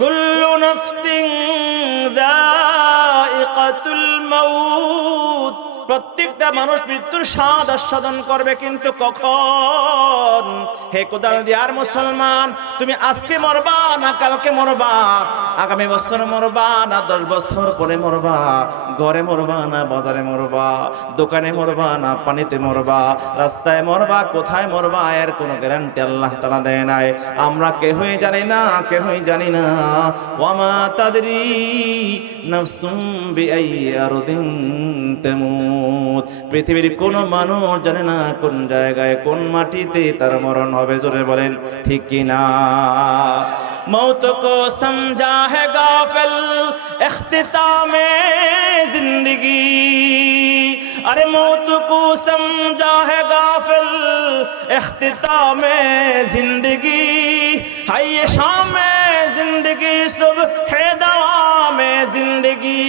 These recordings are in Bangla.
কুল্লু নাফসিন যায়িকাতুল মাউত, প্রত্যেকটা মানুষ মৃত্যুর স্বাদ আস্বাদন করবে, কিন্তু কখন? হে কোদাল দিয়ার মুসলমান, তুমি আজকে মরবা না কালকে মরবা, আগামী বছর মরবা না 10 বছর পরে মরবা, ঘরে মরবা না বাজারে মরবা, দোকানে মরবা না পানিতে মরবা, রাস্তায় মরবা, কোথায় মরবা এর কোনো গ্যারান্টি আল্লাহ তাআলা দেয় নাই। আমরা কেউই জানি না, কেউই জানি না। ওয়ামা তাদরি নাফসুম বিআইয়ি আরদিন তামুত, পৃথিবীর কোন মানুষ জানে না কোন জায়গায় কোন মাটিতে তার মরণ হবে। জোরে বলেন ঠিক কি না? मौत को समझा है गाफिल इख्तितामे जिंदगी, अरे मौत को समझा है गाफिल इख्तितामे जिंदगी, हाय ये शाम जिंदगी सुबह दवा में जिंदगी,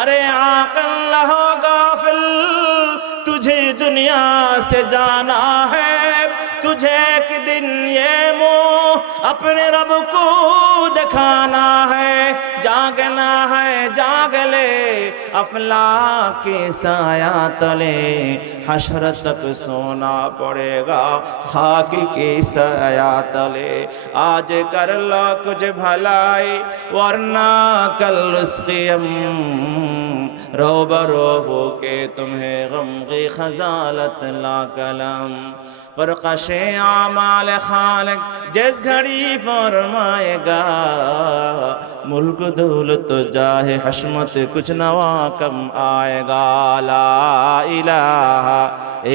अरे आक़िल हो गाफिल तुझे दुनिया से जाना है, तुझे एक दिन ये मुँह अपने रब को दिखाना है, जागना है जाग ले अफलाक के साया तले, हशर तक सोना पड़ेगा खाक के साया तले, आज कर लो कुछ भलाई वरना कल उसके रोबरो हो के तुम्हें गम की खजालत ला कलम, पर कशे आमाल खालिक जिस घड़ी फरमाएगा, मुल्क दौलत जाहे हशमत कुछ नवा कम आएगा, ला इलाहा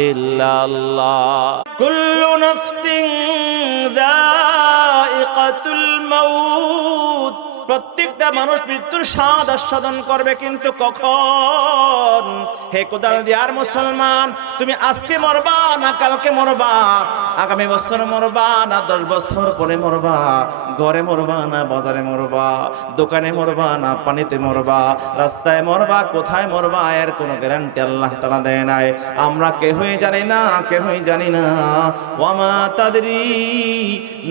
इल्लल्लाह। कुल्लु नफ्सिन যায়িকাতুল মাউত, প্রত্যেকটা মানুষ মৃত্যুর স্বাদ আস্বাদন করবে, কিন্তু কখন? হে কোদাল দিয়ার মুসলমান, তুমি আজকে মরবা না কালকে মরবা, আগামী বছর মরবা না 10 বছর পরে মরবা, ঘরে মরবা না বাজারে মরবা, দোকানে মরবা না পানিতে মরবা, রাস্তায় মরবা, কোথায় মরবা এর কোনো গ্যারান্টি আল্লাহ তাআলা দেয় নাই। আমরা কেউই জানি না, কেউই জানি না। ওয়ামা তাদরি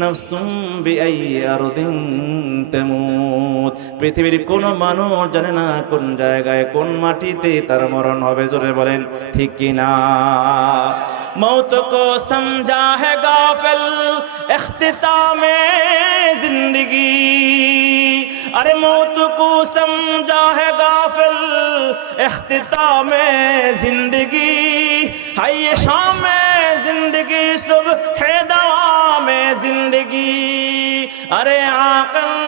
নাফসুম বিআইয়ি আরদিন তামুত, পৃথিবীর কোন মানুষ জানে না কোন জায়গায় কোন মাটিতে তার মরণ হবে। জোরে বলেন ঠিক কি না? मौत को समझा है गाफिल इख्तितामे जिंदगी, अरे मौत को समझा है गाफिल इख्तितामे जिंदगी, हाय ये शाम जिंदगी सुबह दवा में जिंदगी, अरे आक़िल